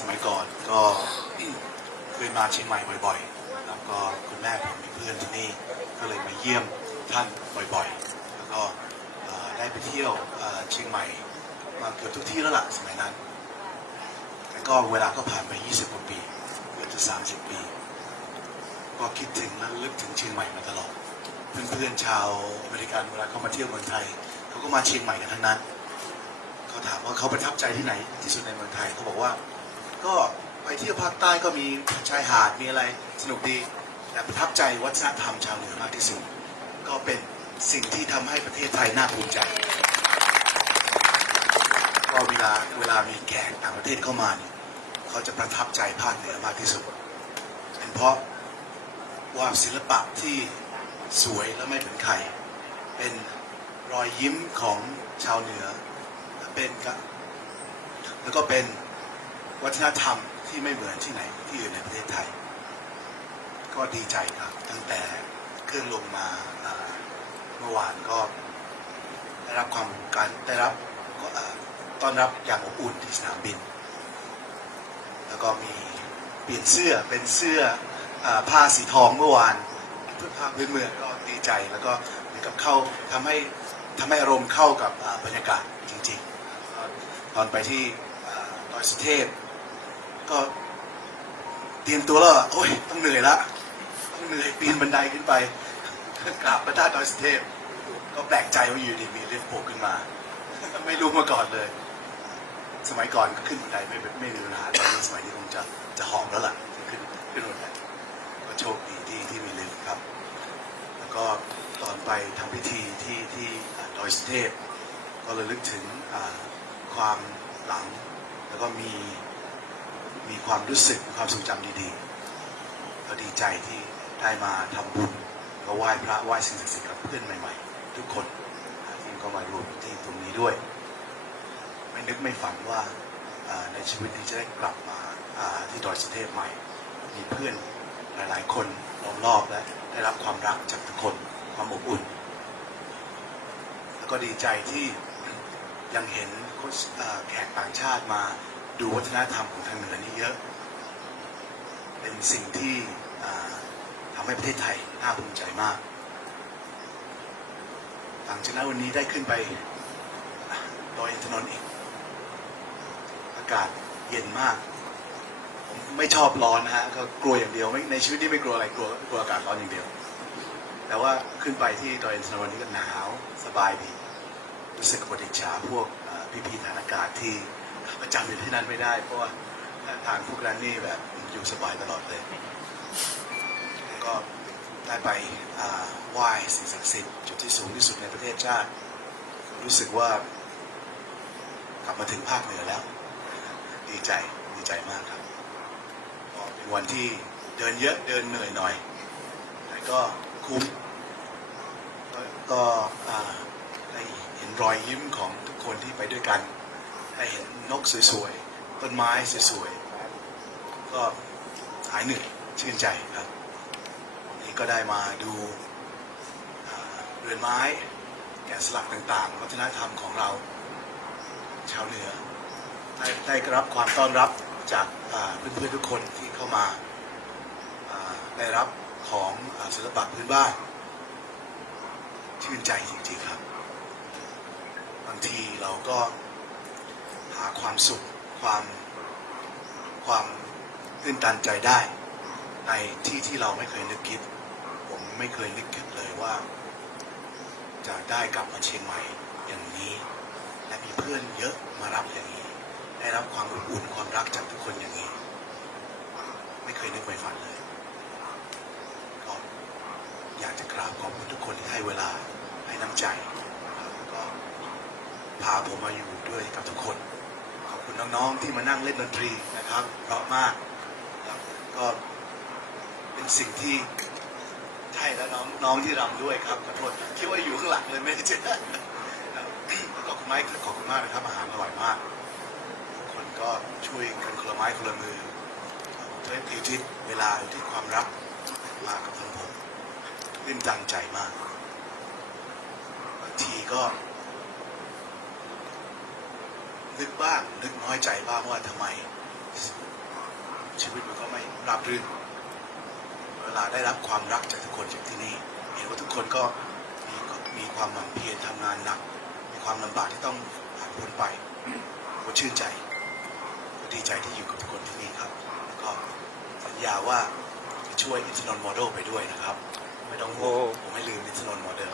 สมัยก่อนก็เคยมาเชียงใหม่บ่อยๆ แล้วก็คุณแม่ผมมีเพื่อนที่นี่ก็เลยมาเยี่ยมท่านบ่อยๆ แล้วก็ได้ไปเที่ยวเอ่อเชียงใหม่มาเกือบทุกที่แล้วล่ะสมัยนั้นแต่ก็เวลาก็ผ่านไป 20 กว่าปีเกือบจะ 30 ปี ก็คิดถึงและลึกถึงเชียงใหม่มาตลอด เพื่อนๆชาวอเมริกันเวลาเขามาเที่ยวเมืองไทยเขาก็มาเชียงใหม่กันทั้งนั้นเขาถามว่าเขาประทับใจที่ไหนที่สุดในเมืองไทยเขาบอกว่า ก็ไปเที่ยวภาคใต้ก็มีชายหาดมีอะไรสนุกดีแต่ประทับใจวัฒนธรรมชาวเหนือมากที่สุด ก็เป็นสิ่งที่ทำให้ประเทศไทยน่าภูมิใจก็เวลาเวลามีแขกต่างประเทศเข้ามาเนี่ยเขาจะประทับใจภาคเหนือมากที่สุดเป็นเพราะว่าศิลปะที่สวยและไม่เหมือนใครเป็นรอยยิ้มของชาวเหนือและเป็นกะแล้วก็เป็น วัฒนธรรมที่ไม่เหมือนที่ไหนที่อื่ในประเทศไทย ก็ดีใจครับ ตั้งแต่เครื่องลงมาเมื่อวานก็ได้รับความการได้รับต้อนรับอย่างอบอุ่นที่สนามบิน แล้วก็มีเปลี่ยนเสื้อเป็นเสื้ออผ้าสีทองเมื่อวานเพื่อผ้าพื้นเมืองก็ดีใจแล้วก็เหมือนกับเข้าทำให้ทำให้อารมณ์เข้ากับบรรยากาศจริงๆ ตอนไปที่อ่าดอยสุเทพ ก็เตรียมตัวแล้วโอ้ยต้องเหนื่อยละต้องเหนื่อยปีนบันไดขึ้นไปกราบพระธาตุดอยสุเทพ ก็แปลกใจว่าอยู่ดีมีลิฟต์โผล่ขึ้นมา ไม่รู้มาก่อนเลย สมัยก่อนก็ขึ้นบันไดไม่ไม่มีปัญหาตอนนี้สมัยนี้คงจะจะหอมแล้วล่ะขึ้นขึ้นบันไดก็โชคดีที่ที่มีลิฟต์ครับ แล้วก็ตอนไปทำพิธีที่ที่ดอยสุเทพ ก็ระลึกถึงความหลัง แล้วก็มี มีความรู้สึกความทรงจำดีๆ ก็ดีใจที่ได้มาทำบุญก็ไหว้พระไหว้สิ่งศักดิ์สิทธิ์กับเพื่อนใหม่ ๆ ทุกคนที่ก็มารวมที่ตรงนี้ด้วย ไม่นึกไม่ฝันว่าในชีวิตนี้จะได้กลับมาที่ดอยสุเทพใหม่ มีเพื่อนหลายๆ คนล้อมรอบและได้รับความรักจากทุกคนความอบอุ่น แล้วก็ดีใจที่ยังเห็นแขกต่างชาติมา ดูวัฒนธรรมของทางเหนือนี่เยอะ เป็นสิ่งที่ทำให้ประเทศไทยน่าภูมิใจมากหลังจากนั้นวันนี้ได้ขึ้นไปดอยอินทนนท์อีก อากาศเย็นมาก ผมไม่ชอบร้อนนะฮะ ก็กลัวอย่างเดียวไม่ในชีวิตนี้ไม่กลัวอะไรกลัวกลัวอากาศร้อนอย่างเดียว แต่ว่าขึ้นไปที่ดอยอินทนนท์นี่ก็หนาวสบายดี รู้สึกปวดอิจฉาพวกพี่ๆฐานอากาศที่ ประจำอยู่ที่นั่นไม่ได้ เพราะว่าทางพวกนั้นนี่แบบอยู่สบายตลอดเลยแล้วก็ได้ไปไหว้สิ่งศักดิ์สิทธิ์จุดที่สูงที่สุดในประเทศชาติ รู้สึกว่ากลับมาถึงภาคเหนือแล้ว ดีใจดีใจมากครับเป็นวันที่เดินเยอะเดินเหนื่อยหน่อยแต่ก็คุ้มก็ได้เห็นรอยยิ้มของทุกคนที่ไปด้วยกัน ได้เห็นนกสวยๆ ต้นไม้สวยๆ ก็หายเหนื่อยชื่นใจครับ นี้ก็ได้มาดูเรือนไม้แกะสลักต่างๆ วัฒนธรรมของเรา ชาวเหนือ ได้ได้รับความต้อนรับจากอ่าเพื่อนๆทุกคนที่เข้ามาได้รับของศิลปะพื้นบ้าน ชื่นใจจริงๆครับ บางทีเราก็ หาความสุขความความตื้นตันใจได้ในที่ที่เราไม่เคยนึกคิด ผมไม่เคยนึกคิดเลยว่า จะได้กลับมาเชียงใหม่อย่างนี้ และมีเพื่อนเยอะมารับอย่างนี้ ได้รับความอบอุ่นความรักจากทุกคนอย่างนี้ ไม่เคยนึกไม่ฝันเลยก็อยากจะกราบขอบคุณทุกคนที่ให้เวลาให้น้ำใจแล้วก็พาผมมาอยู่ด้วยกับทุกคน คุณน้องๆที่มานั่งเล่นดนตรีนะครับเพราะมากครับก็เป็นสิ่งที่ใช่แล้วน้องน้องที่รำด้วยครับขอโทษคิดว่าอยู่ข้างหลังเลยไม่ได้เจอขอบคุณมากขอบคุณมากนะครับอาหารอร่อยมากทุกคนก็ช่วยกันคนละไม้คนละมือเพื่อที่ทิศเวลาที่ความรักมากับผมตื่นตันใจมากบางทีก็ นึกบ้างนึกน้อยใจบ้างว่าทำไม ชีวิตมันก็ไม่ราบรื่น เวลาได้รับความรักจากทุกคนจากที่นี่เห็นว่าทุกคนก็มีมีความหมั่นเพียรทำงานหนัก มีความลำบากที่ต้องผ่านพ้นไปก็ชื่นใจก็ดีใจที่อยู่กับทุกคนที่นี่ครับแล้วก็สัญญาว่าจะช่วยอินทนนท์โมเดลไปด้วยนะครับ ไม่ต้องห่วงผมไม่ลืมอินทนนท์โมเดล